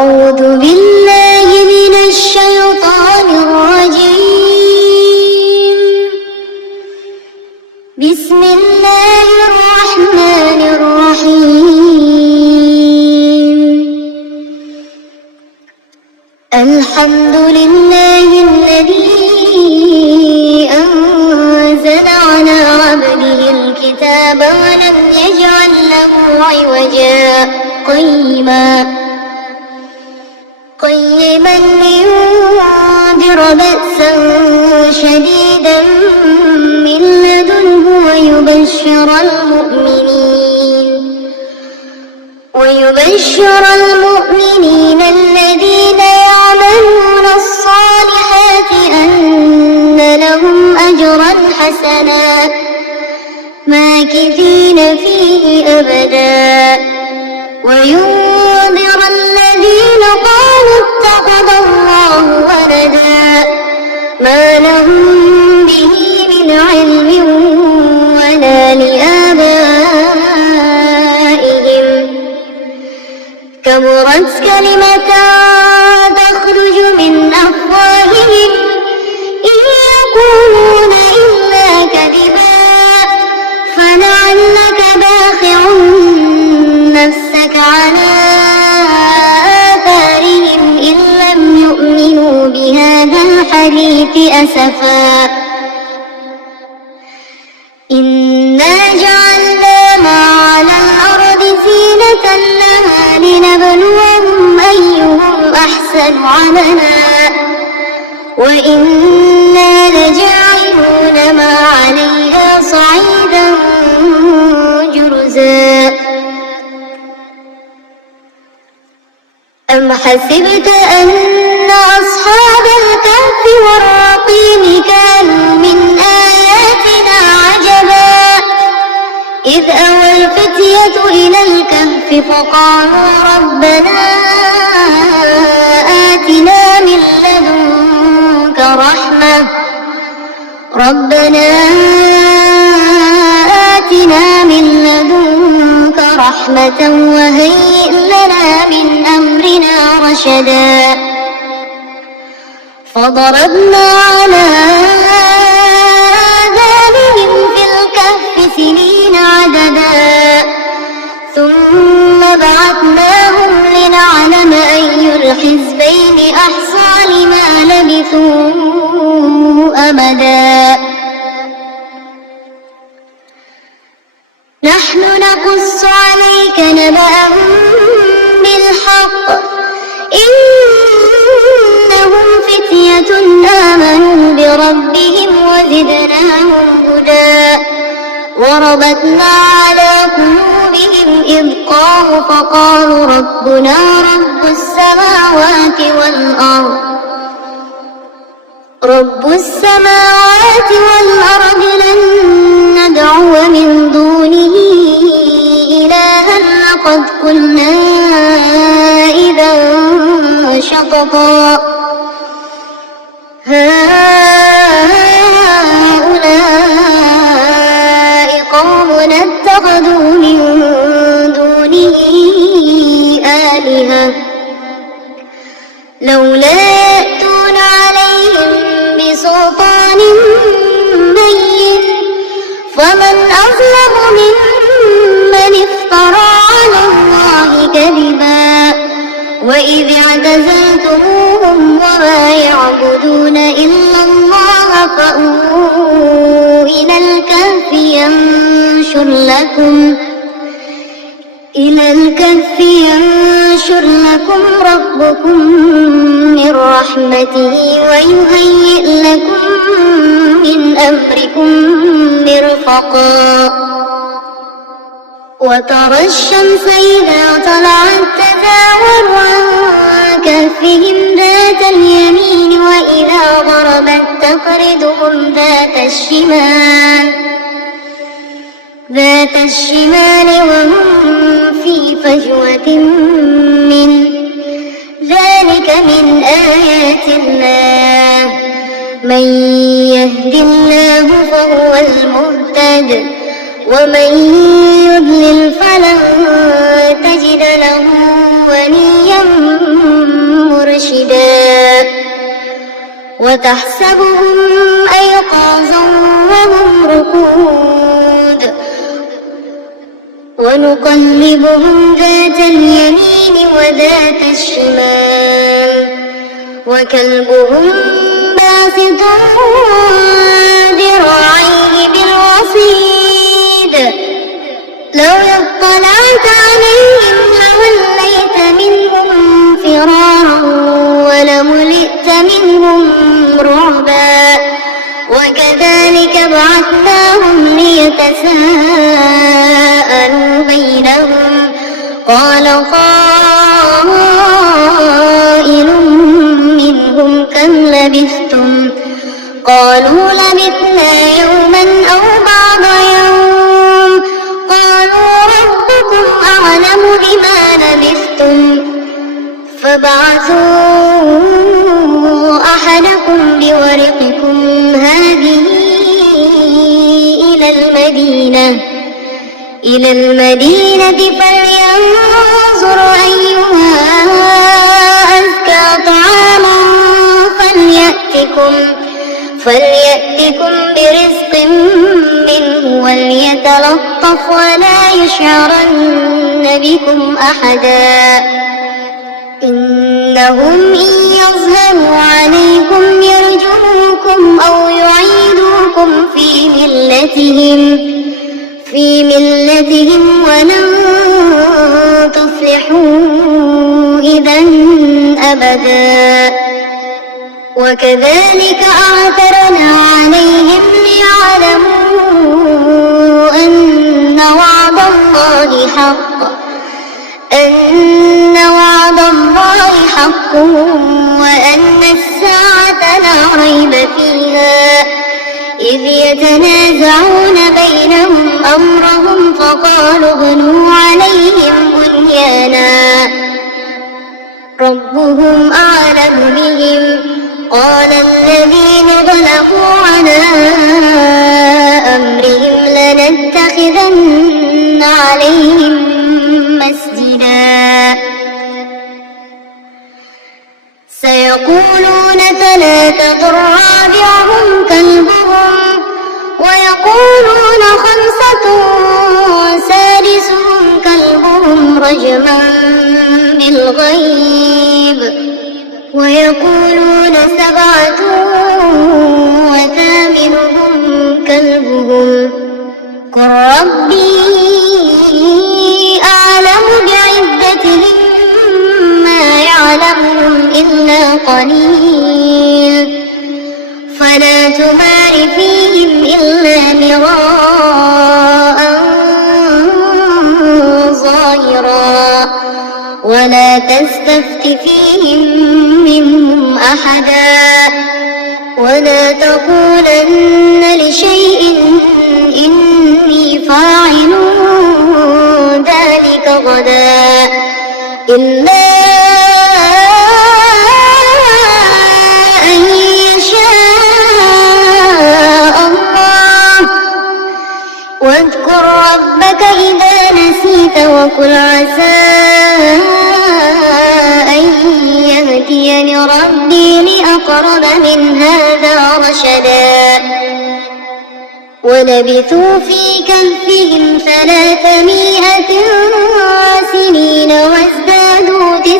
أعوذ بالله من الشيطان الرجيم. بسم الله الرحمن الرحيم. الحمد لله الذي أنزل على عبده الكتاب ولم يجعل له عوجا قيما لينذر بأسا شديدا من لدنه ويبشر المؤمنين الذين يعملون الصالحات أن لهم أجرا حسنا ماكثين فيه أبدا، وينذر الذين قالوا اتخذ الله ولدا ما لهم به من علم ولا لآبائهم. كبرت كلمة تخرج من أفواههم إن يقولون إلا كذبا، فلعلك باخع نفسك على آثارهم إن لم يؤمنوا بهذا الحديث أسفا. إنا جعلنا ما على الأرض زينة لها لنبلوهم أيهم أحسن عملا وإنا لجاعلون ما عليها صعيدا جرزا. أم حسبت أن أصحاب الكهف والرقيم كانوا من آياتنا عجبا إذ أوى الفتية إلى الكهف فقالوا ربنا آتنا من لدنك رحمة وهيئ لنا من أمرنا رشدا. فضربنا على آذانهم في الكهف سنين عددا ثم بعثناهم لنعلم أي الحزبين أحصى لما لبثوا أمدا. نحن نقص عليك نبأهم بالحق إنهم فتية آمنوا بربهم وزدناهم هدى. وربطنا على قلوبهم إذ قاموا فقالوا ربنا رب السماوات والأرض لن ندعو من دونه إلها لقد قلنا إذا شططا. هؤلاء قومنا اتخذوا من دونه آلهة لولا يأتون عليهم بسلطان بين فمن أظلم ممن افترى على الله كذبا. وإذ اعتزلتموهم وما يعبدون إلا الله فأووا إلى الكهف ينشر لكم ربكم من رحمته ويهيئ لكم من أمركم مرفقا. وترى الشمس إذا طلعت تزاور عن كهفهم ذات اليمين وإذا غربت تقرضهم ذات الشمال وهم في فجوة منه ذلك من آيات الله من يهد الله فهو المهتد ومن يضلل فلن تجد له وليا رشدا وتحسبهم أيقاظا وهم رقود ونقلبهم ذات اليمين وذات الشمال وكلبهم باسط ذراعيه بالوصيد لو اطلعت عليهم لوليت منهم فرارا ولملئت منهم رعبا وكذلك بعثناهم ليتساءلوا بينهم قال قائل منهم كم لبثتم قالوا لبثنا يوما أو بعض يوم قالوا ربكم أعلم بما لبثتم فابعثوا أحدكم بورقكم هذه إلى المدينة فلينظر أيها أزكى طعاما فليأتكم برزق منه وليتلطف ولا يشعرن بكم أحدا إنهم إن يظهروا عليكم يرجموكم أو يعيدوكم في ملتهم ولن تفلحوا إذا أبدا وكذلك أعثرنا عليهم ليعلموا أن وعد الله حق وأن الساعة لا ريب فيها إذ يتنازعون بينهم أمرهم فقالوا ابنوا عليهم بنيانا ربهم أعلم بهم قال الذين غلبوا على أمرهم لنتخذن عليهم مسجدا سيقولون ثلاثة رابعهم كلبهم ويقولون خمسة سادسهم كلبهم رجما بالغيب ويقولون سبعة وثامنهم كلبهم قل ربي أعلم بعدتهم ما يعلمهم إلا قليل فلا تمار فيهم إلا مراء ظاهرا ولا تستفت فيهم منهم أحدا ولا تقولن لشيء إني فاعل ذلك غدا إلا أن يشاء الله واذكر ربك إذا نسيت وقل عسى أن يهديني ربي لأقرب من هذا رشدا ولبثوا في كهفهم 300 سنين وازدادوا 9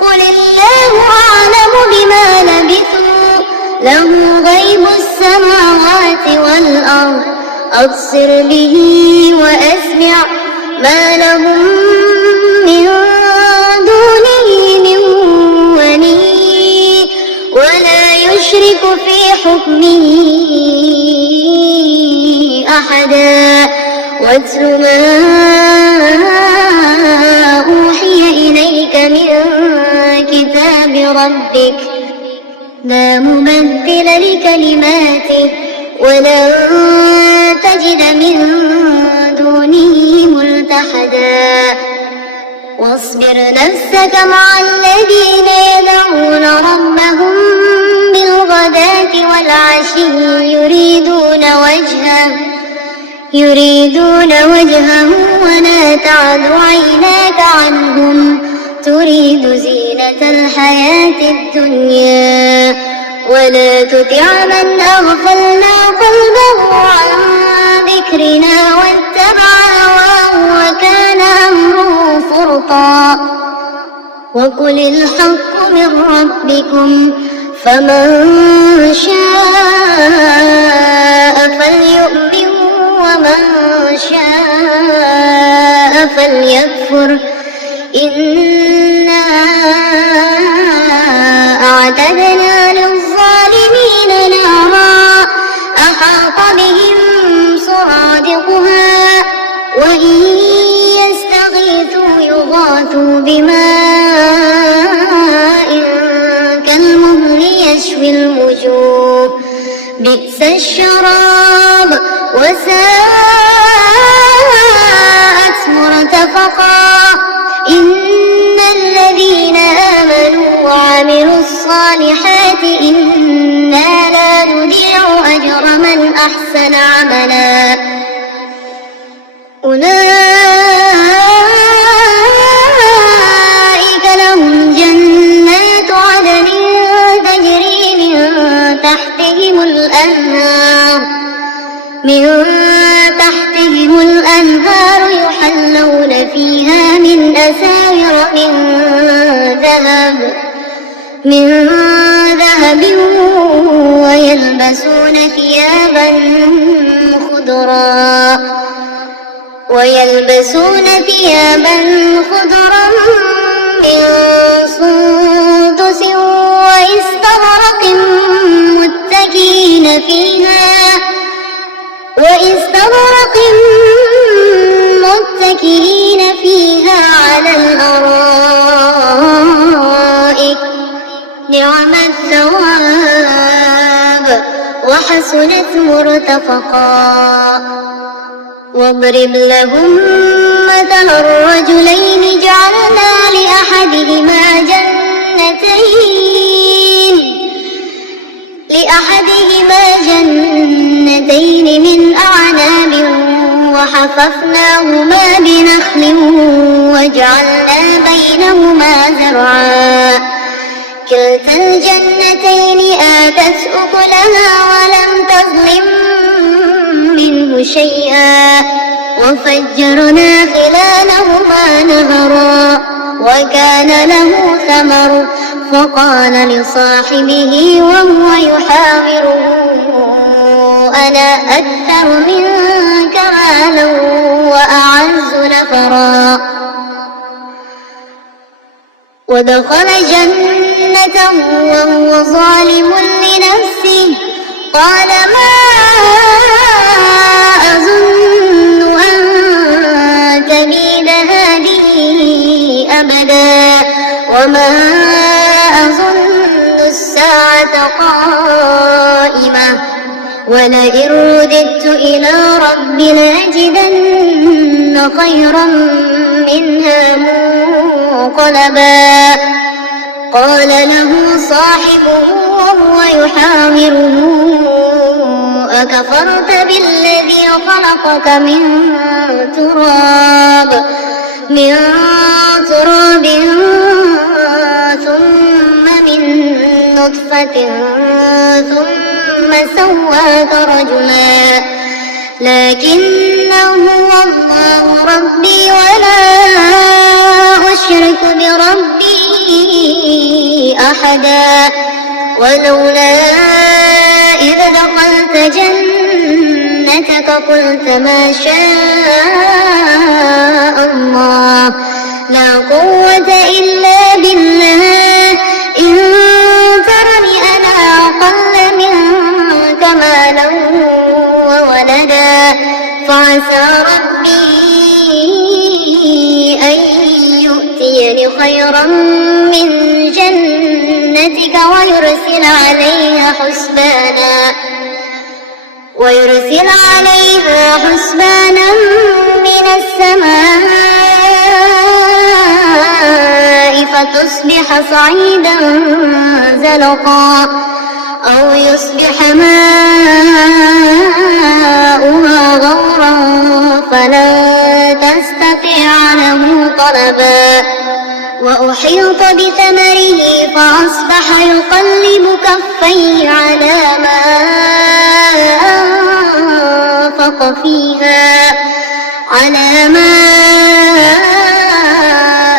قل الله أعلم بما لبثوا له غيب السماوات والأرض أبصر به وأسمع ما لهم من دونه من ولي ولا يشرك في حكمه أحدا واتل ما أوحي إليك من كتاب ربك لا مبدل لكلماته ولن تجد من دونه ملتحدا واصبر نفسك مع الذين يدعون ربهم بالغداة والعشي يريدون وجهه ولا تعد عيناك عنهم تريد زينة زينة الحياة الدنيا ولا تطع من أغفلنا قلبه عن ذكرنا واتبع هواه وكان أمره فرطا وقل الحق من ربكم فمن شاء فليؤمن ومن شاء فليكفر إنا أعتدنا للظالمين نارا أحاط بهم سرادقها وإن يستغيثوا يغاثوا بماء كالمهل يشوي الوجوه بئس الشراب وساءت مرتفقا إن الذين آمنوا وعملوا الصالحات إنا لا نضيع أجر من أحسن عملا أولئك لهم جنات عدن تجري من تحتهم الأنهار يحلون فيها من أساور من ذهب ويلبسون ثيابا خضرا من سندس وإستبرق متكئين فيها على الأرائك نعم الثواب وحسنت مرتفقا واضرب لهم مثل الرجلين جعلنا لأحدهما جنتين من أعناب وحففناهما بنخل وجعلنا بينهما زرعا كلتا الجنتين آتت أكلها ولم تظلم منه شيئا وفجرنا خلالهما نهرا وكان له ثمر فقال لصاحبه وهو يحاوره أنا أكثر منك مالا وأعز نفرا ودخل جنته وهو ظالم لنفسه قال ما أظن أن تبيد هذه أبدا وما أظن الساعة قائمة ولئن رددت إلى ربي لأجدن خيرا منها منقلبا قال له صاحبه وهو يحاوره أكفرت بالذي خلقك من تراب ثم من نطفة ثم سواك رجلا لكنه الله ربي ولا أشرك بربي أحدا ولولا إذ دخلت جنتك قلت ما شاء الله لا قوة إلا بالله إن ترني أنا أقل منك مالا وولدا فعسى ربي أن يؤتيني خيرا من جنتك ويرسل عليها حسبانا من السماء فتصبح صعيدا زلقا أو يصبح ماؤها غورا فلن تستطيع له طلبا وأحيط بثمره فأصبح يقلب كفيه على ما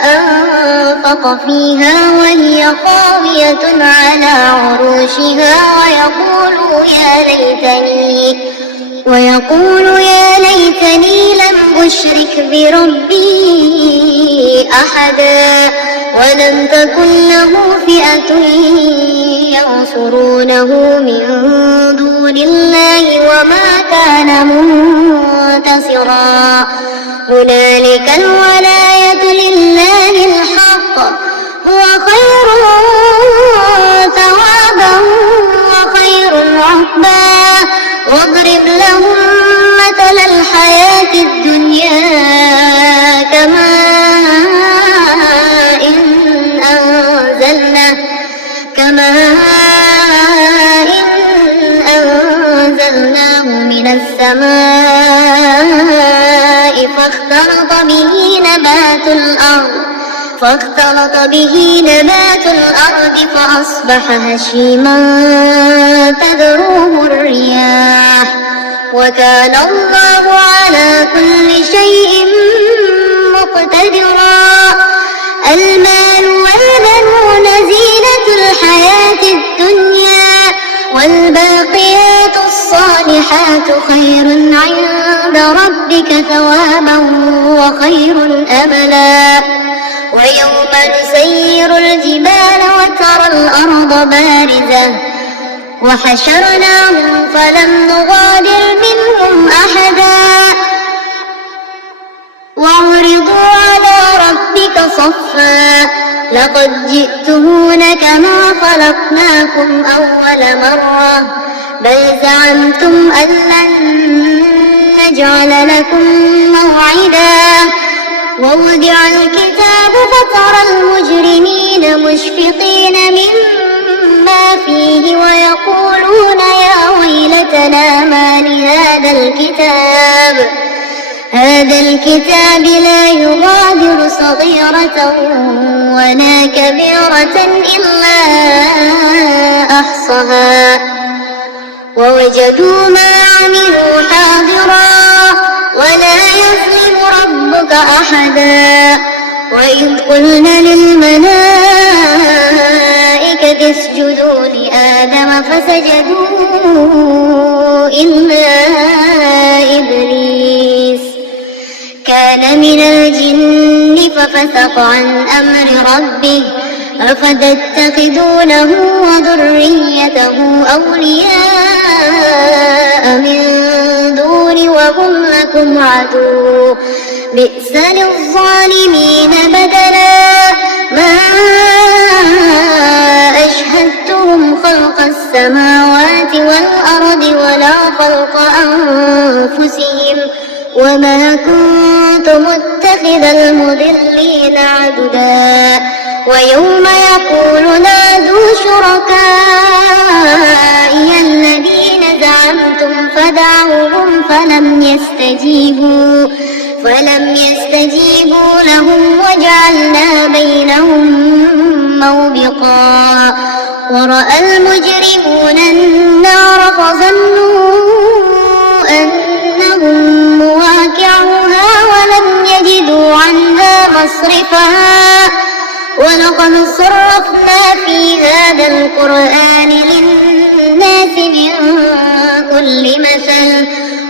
أنفق فيها وهي خاوية على عروشها ويقول يا ليتني لم أشرك بربي أحدا ولم تكن له فئة ينصرونه من دون الله وما كان منتصرا هنالك الولاية لله الحق هو خير ثوابا وخير عقبا واضرب لهم مثل الحياة الدنيا كماء إن أنزلناه من السماء فاختلط به نبات الأرض فأصبح هشيما تذروه الرياح وكان الله على كل شيء مقتدرا المال والبنون زينة الحياة الدنيا والباقيات الصالحات خير عند ربك ثوابا وخير أملا ويوم نسير الجبال وترى الأرض بارزة وحشرناهم فلم نغادر منهم أحدا وعرضوا على ربك صفا لقد جئتمون كما خلقناكم أول مرة بل زعمتم أن لن نجعل لكم موعدا ووضع الكتاب فترى المجرمين مشفقين مما فيه ويقولون يا ويلتنا ما لهذا الكتاب لا يغادر صغيرة ولا كبيرة إلا أحصاها ووجدوا ما عملوا حاضرا ولا يظلم ربك أحدا وإذ قلنا للملائكة اسجدوا لآدم فسجدوا إلا إبليس كان من الجن ففسق عن أمر ربه أفتتخذونه وذريته أولياء من دوني وهم لكم عدو بئس للظالمين بدلا ما أشهدتهم خلق السماوات والأرض ولا خلق أنفسهم وما كنت متخذ المضلين عضدا ويوم يقول نادوا شركائي الذين زعمتم فدعوهم فلم يستجيبوا لهم وجعلنا بينهم موبقا ورأى المجرمون النار فظنوا أنهم مواقعوها ولم يجدوا عنها مصرفا ولقد صرفنا في هذا القرآن للناس من كل مثل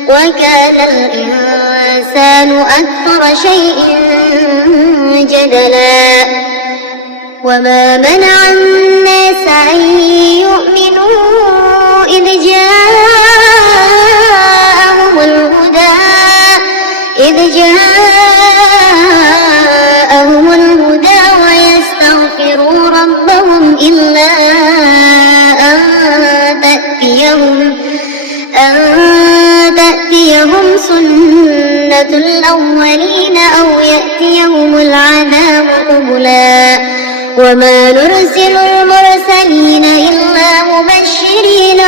وكان الإنسان أكثر شيء جدلا وما منع الناس أن يؤمنوا إذ جاءهم الهدى ويستغفروا ربهم إلا أن تأتيهم سنة الأولين أو يأتيهم العذاب قبلا وما نرسل المرسلين إلا مبشرين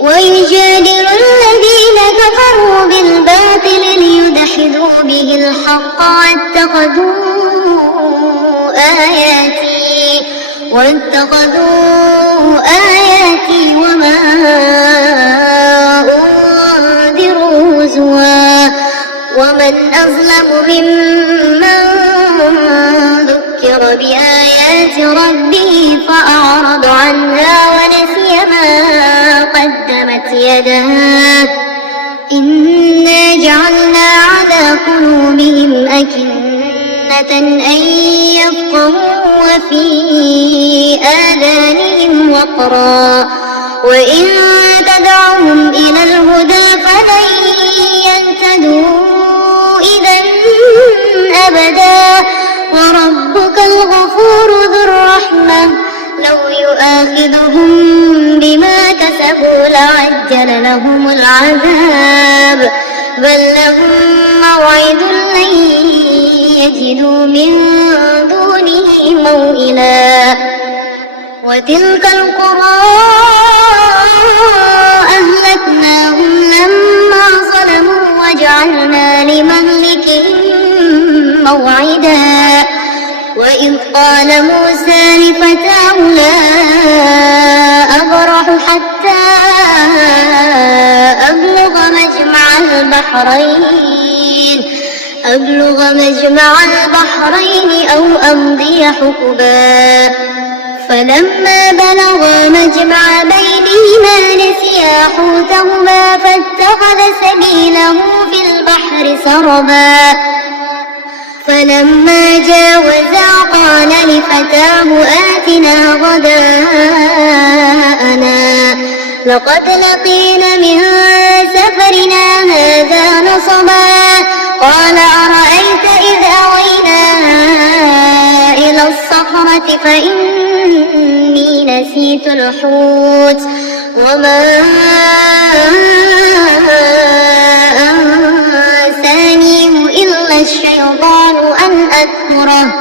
ويجادل الذين كفروا بالباطل ليدحضوا به الحق واتخذوا آياتي وما أنذروا هزوا ومن أظلم ممن ذكر بآيات ربه فأعرض عنها ونسي ما قدمت يداه إنا جعلنا على قلوبهم أكنة أن يفقهوا وفي آذانهم وقرا وإن تدعهم إلى الهدى فلن يهتدوا إذا أبدا وربك الغفور ذو الرحمة لو يؤاخذهم بما كسبوا لعجل لهم العذاب بل لهم موعد لن يجدوا من دونه موئلا وتلك القرى أهلكناهم لما ظلموا وجعلنا لمهلكهم موعدا وإذ قال موسى لفتاه لا أبرح حتى أبلغ مجمع البحرين أو أمضي حقبا فلما بلغا مجمع بينهما نسيا حوتهما فاتخذ سبيله في البحر سربا فلما جاوزا قال لفتاه آتنا غداءنا لقد لقينا من سفرنا هذا نصبا قال أرأيت إذ أوينا إلى الصخرة فإني نسيت الحوت وما أنسانيه إلا الشيطان أن أذكره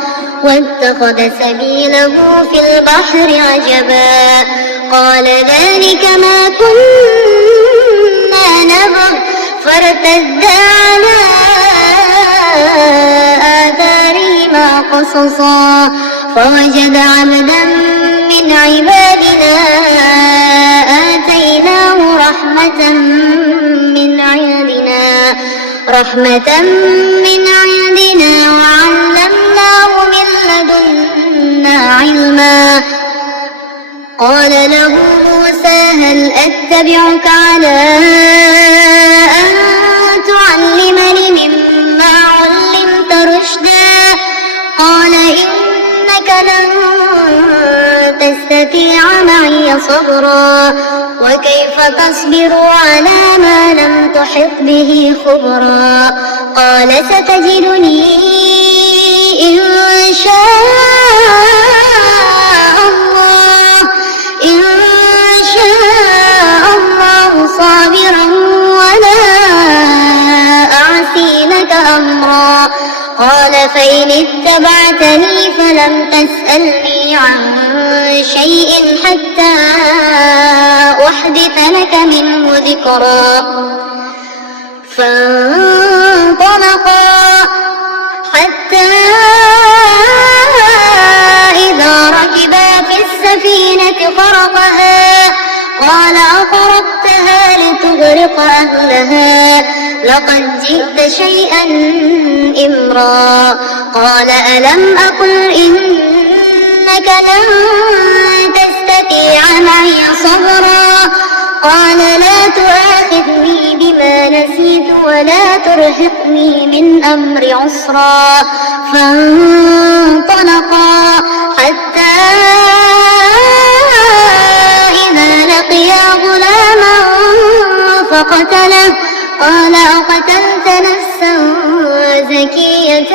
واتخذ سبيله في البحر عجبا قال ذلك ما كنا نبغ فارتدا على آثارهما قصصا فوجد عبدا من عبادنا آتيناه رحمة من عندنا وعلمناه من لدنا علما قال له موسى هل أتبعك على أن تعلمني مما علمت رشدا قال إنك لن تستطيع معي صبرا وكيف تصبر على ما لم تحط به خبرا قال ستجدني إن شاء الله صابرا ولا أعصي لك أمرا قال فإن اتبعتني فلم تسألني عن شيء حتى أحدث لك منه ذكرا فانطلقا حتى إذا ركبا في السفينة خرقها قال أخرقتها لتغرق أهلها لقد جئت شيئا إمرا قال ألم أقل إنك لن تستطيع معي صبرا قال لا تؤاخذني بما نسيت ولا ترهقني من أمر عسرا فانطلقا حتى إذا لقيا غلاما فقتله قال أقتلت نفسا زكية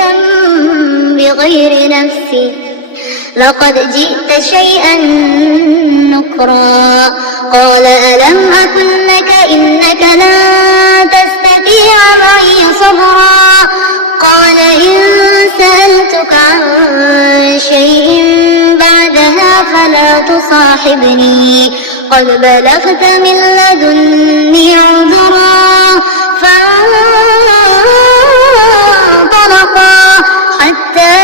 بغير نفس لقد جئت شيئا نكرا قال ألم أقل لك إنك لن تستطيع معي صبرا قال إن سألتك عن شيء بعدها فلا تصاحبني قد بلغت من لدني عذرا فانطلقا حتى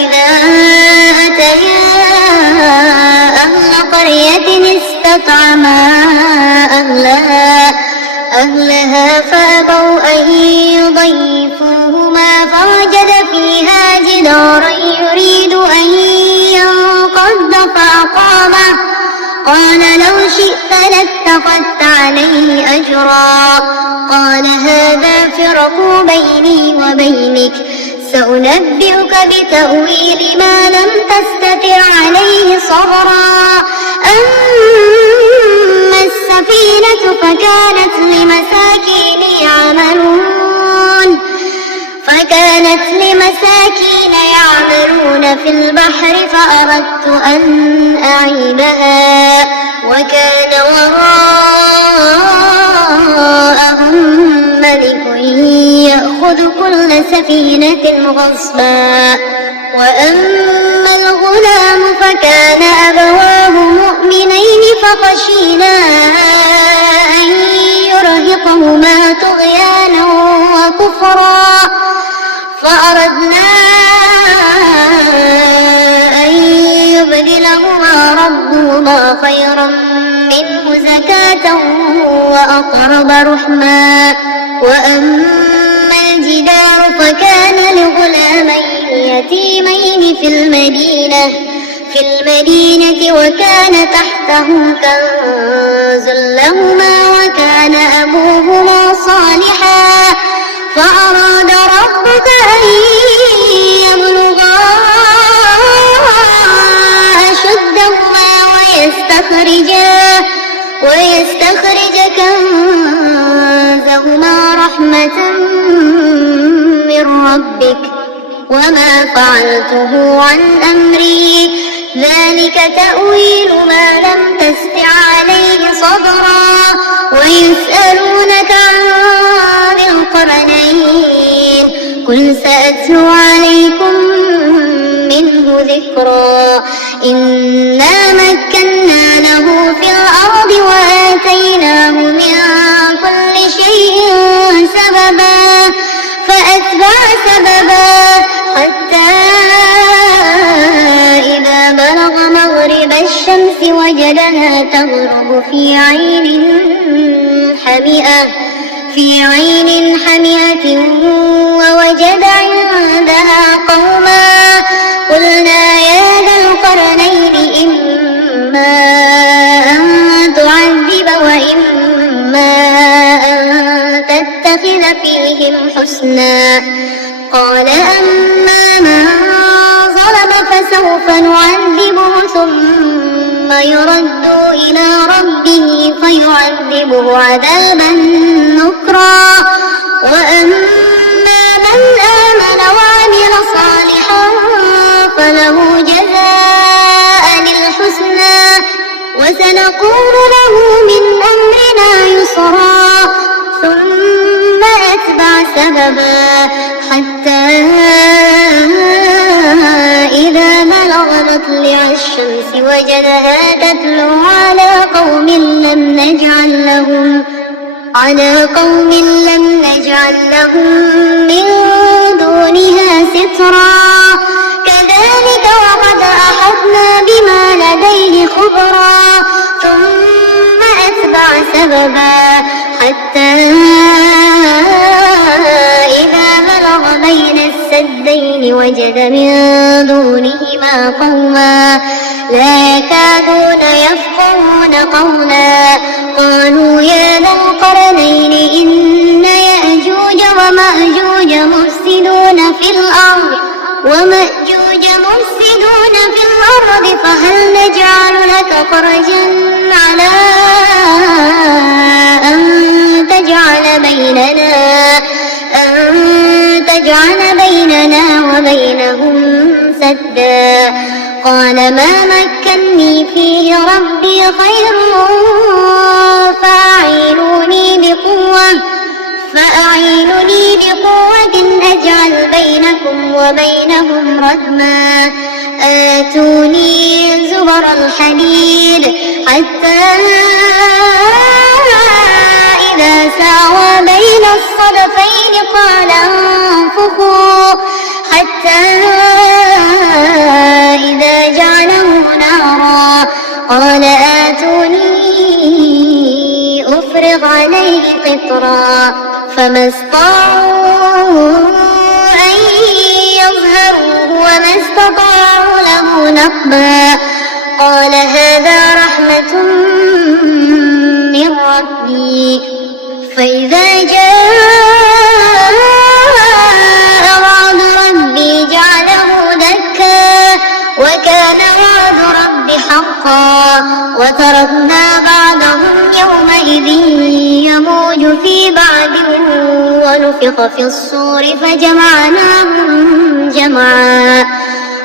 إذا أتيا أهل قرية استطعما أهلها فأبوا أن يضيفوهما فوجد فيها جدارا يريد أن ينقض فأقامه قال لو شئت لاتخذت عليه أجرا قال هذا فراق بيني وبينك سأنبئك بتأويل ما لم تستطع عليه صبرا أما السفينة فكانت لمساكين يعملون في البحر فأردت أن أعيبها وكان وراءهم ملك يأخذ كل سفينة غصبا وأما الغلام فكان أبواه مؤمنين فخشينا أن يرهقهما طغيانا وكفرا فأردنا أن يبدلهما ربهما خيرا منه زكاة وأقرب رحما وأما الجدار فكان لغلامين يتيمين في المدينة وكان تحته كنز لهما وكان أبوهما صالحا فأراد ربك أن يبلغا أشدهما ويستخرج كنزهما رحمة من ربك وما فعلته عن أمري ذلك تأويل ما لم تستع عليه صبرا ويسألونك عن ذي القرنين قل سأتلو عليكم منه ذكرا إنا مكنا له في الأرض وآتيناه من كل شيء سببا فأتبع سببا حتى إذا بلغ مغرب الشمس وجدها تغرب في عين حمئة ووجد عندها قوما قلنا يا ذا القرنين إما أن تعذب وإما أن تتخذ فيهم حسنا قال أما من ظلم فسوف نعذبه ثم يرد إلى ربه فيعذبه عذابا نكرا وأما من آمن وعمل صالحا فله جزاء الحسنى وسنقول له من أمرنا يسرا ثم أتبع سببا حتى إذا بلغ مطلع الشمس وجدها تتلو على قوم لم نجعل لهم من دونها سترا كذلك وقد أحطنا بما لديه خبرا ثم أتبع سببا حتى إذا بلغ بين السدين وجد من دونهما قوما لا يكادون يفقهون قولا قالوا يا ذا القرنين إن يأجوج ومأجوج مفسدون في الأرض فهل نجعل لك خرجا على أن تجعل بيننا وبينهم سدا قال ما مكني فيه ربي خير فأعينوني بقوة أجعل بينكم بينكم وبينهم ردما آتوني زبر الحديد حتى إذا ساوى بين الصدفين قال انفخوا حتى إذا جعله نارا قال آتوني أفرغ عليه قطرا فما استطاعوا أن يظهروه وما استطاعوا له نقبا قال هذا رحمة من ربي فإذا جاء وعد ربي جعله دكا وكان وعد ربي حقا وتركنا بعضهم يومئذ يموج في بعض ونفخ في الصور فجمعناهم جمعا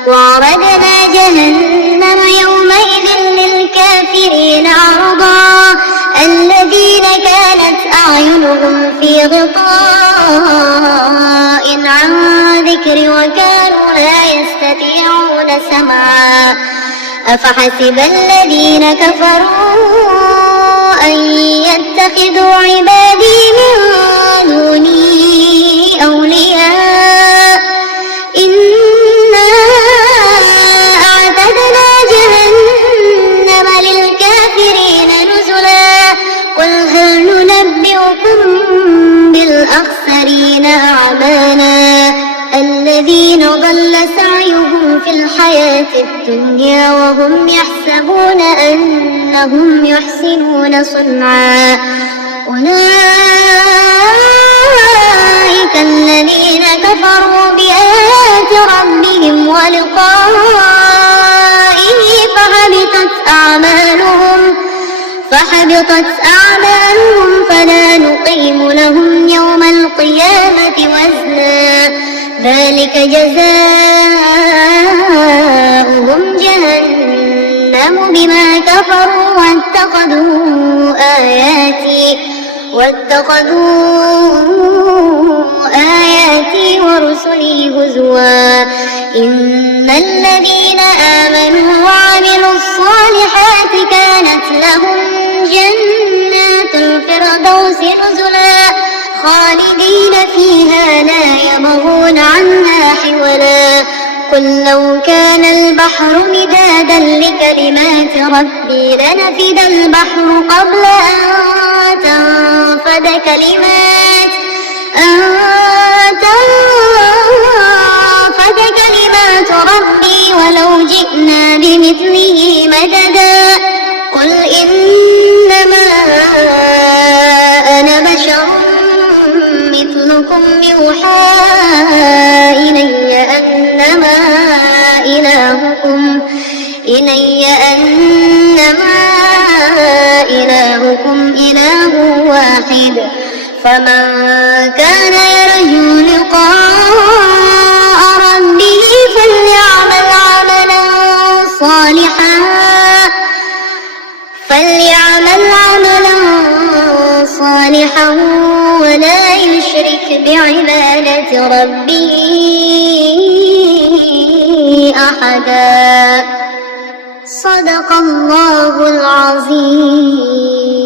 وعرضنا جهنم يومئذ للكافرين عرضا الذين كانت أعينهم في غطاء عن ذكري وكانوا لا يستطيعون سمعا أفحسب الذين كفروا أن يتخذوا عبادي من دوني أولياء إنا أعتدنا جهنم للكافرين نزلا قل هل ننبئكم بالأخسرين أعمالا الذين ضل سعيهم في الحياة الدنيا وهم يحسبون أنهم يحسنون صنعا أولئك الذين كفروا بآيات ربهم ولقائه فحبطت أعمالهم فلا نقيم لهم يوم القيامة وزنا ذلك جزاؤهم جهنم بما كفروا واتخذوا آياتي ورسلي هزوا إن الذين آمنوا وعملوا الصالحات كانت لهم جنات الفردوس نزلا خالدين فيها لا يبغون عنها حولا قل لو كان البحر مدادا لكلمات ربي لنفد البحر قبل أن تنفد كلمات ربي ولو جئنا بمثله مددا قل إنما أنا بشر مثلكم يوحى إلي أنما إلهكم إله واحد فمن كان يرجو لقاء ربه فليعمل عملا صالحا ولا يشرك بعبادة ربه أحدا صدق الله العظيم.